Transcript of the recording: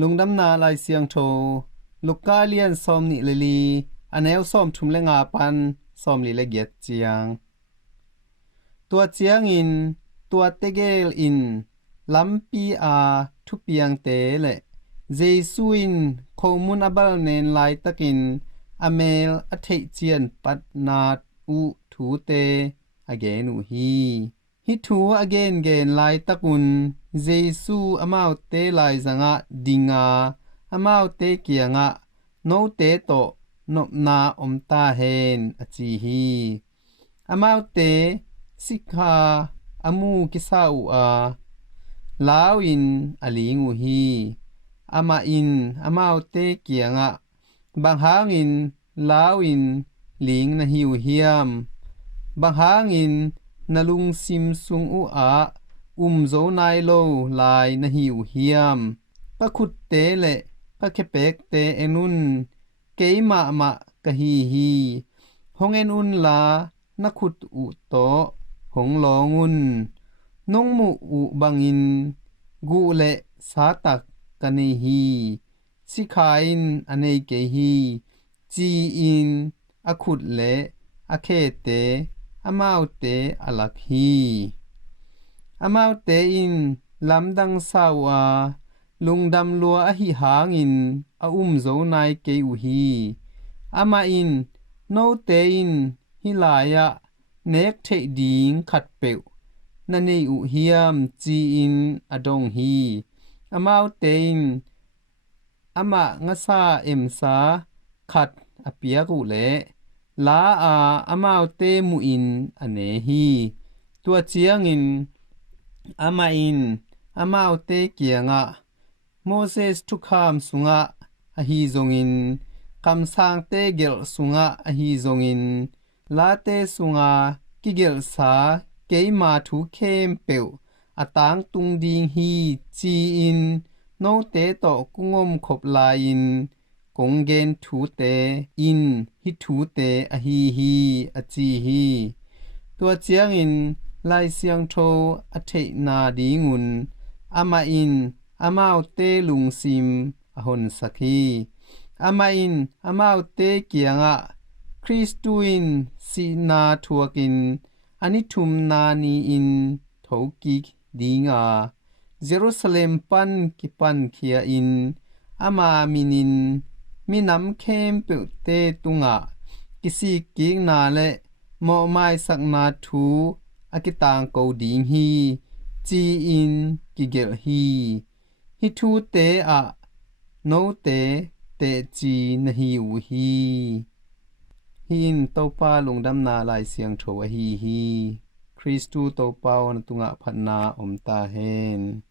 Lungdamna Lai Siangtho lukka lian som ni lili aneu som thum le nga pan som li le giat chiang tua ciangin tuate gel in lampi a thupiangte le Jesu in khomun balnen laitakin meel theihcian patna thute again hi thu again gen laitakun Jesu Amaute laizang dinga Amaute kiangah note to nopna omta hen achi hi Amaute sikha kisa-uh lau-in alingu hi in Amaute kiangah banghangin lau-in ling na hiu hiam banghangin nalung sim sung zo nai lo lai na hiu hiam ka khut te le ka khepek te enun keima ma ka hi hong enun la na khut to hong longun nong mu bangin gu le satak kani hi sikha-in anei ke hi in akhut le akhete Amaute alak hi Amaute in lamdang sawa lungdam lua hi hangin zo nai ke hi in note in hi lai-ah nek the ding khat peu na nei hiam in adong hi Amaute in ngasa emsa khat apiaku le lai-ah Amaute muh-in ane hi tua ciangin in Amaute kiangah Moses tukham sunga ahi zongin kamsang te gel sunga ahi zongin late sunga kigel sa keima thu kem peu atang tung ding hi in no te to kungom khoplai-in gengen thute in hi thute ahi achi hi tua ciangin Lai Siangtho athe na dingun in Amaute lungsim ahon sakhi in Amaute kiangah Kristuin si na thuakin anithum na ni in thoki dinga Jerusalem pan kipankhia-in minin minam khem pe te tunga kisi king na le mo mai sak na thu akitang ko ding hi in kigel hi thu te no te chi na hi in topa Lungdamna Lai Siangtho hi Kristu topa on tunga patna omta hen